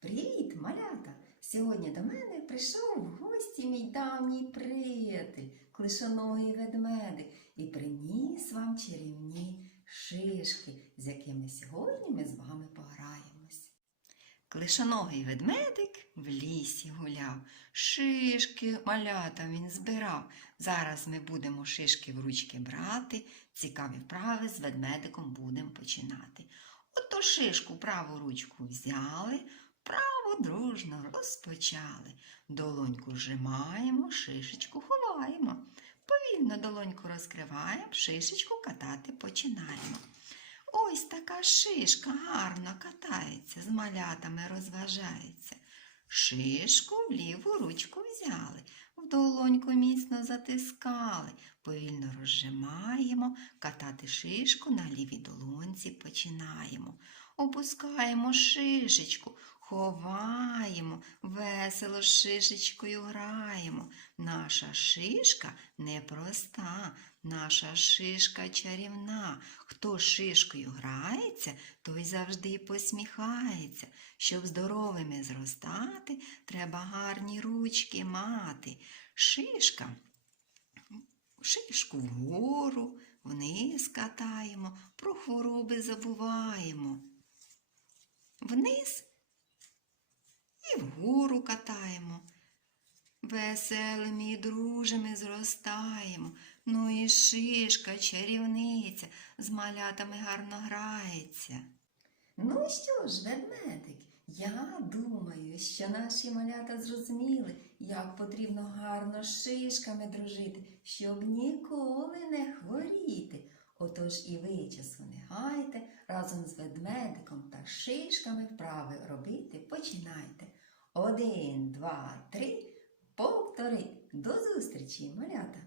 Привіт, малята! Сьогодні до мене прийшов в гості мій давній приятель, клишоногий ведмедик, і приніс вам чарівні шишки, з якими сьогодні ми з вами пограємось. Клишоногий ведмедик в лісі гуляв, шишки малята він збирав. Зараз ми будемо шишки в ручки брати, цікаві вправи з ведмедиком будемо починати. Ото шишку праву ручку взяли, дружно розпочали. Долоньку зжимаємо, шишечку ховаємо. Повільно долоньку розкриваємо, шишечку катати починаємо. Ось така шишка гарно катається, з малятами розважається. Шишку в ліву ручку взяли, в долоньку міцно затискали, повільно розжимаємо, катати шишку на лівій долонці починаємо. Опускаємо шишечку, ховаємо, весело шишечкою граємо. Наша шишка непроста, наша шишка чарівна. Хто шишкою грається, той завжди посміхається. Щоб здоровими зростати, треба гарні ручки мати. Шишка шишку вгору, вниз катаємо, про хвороби забуваємо. Вниз і вгору катаємо. Веселими і дружими зростаємо. Ну і шишка, чарівниця, з малятами гарно грається. Ну що ж, ведмедик, я думаю, що наші малята зрозуміли, як потрібно гарно шишками дружити, щоб ніколи не хворіти. Отож і ви часу не гайте, разом з ведмедиком та шишками вправи робити починайте. Один, два, три, повтори. До зустрічі, малята!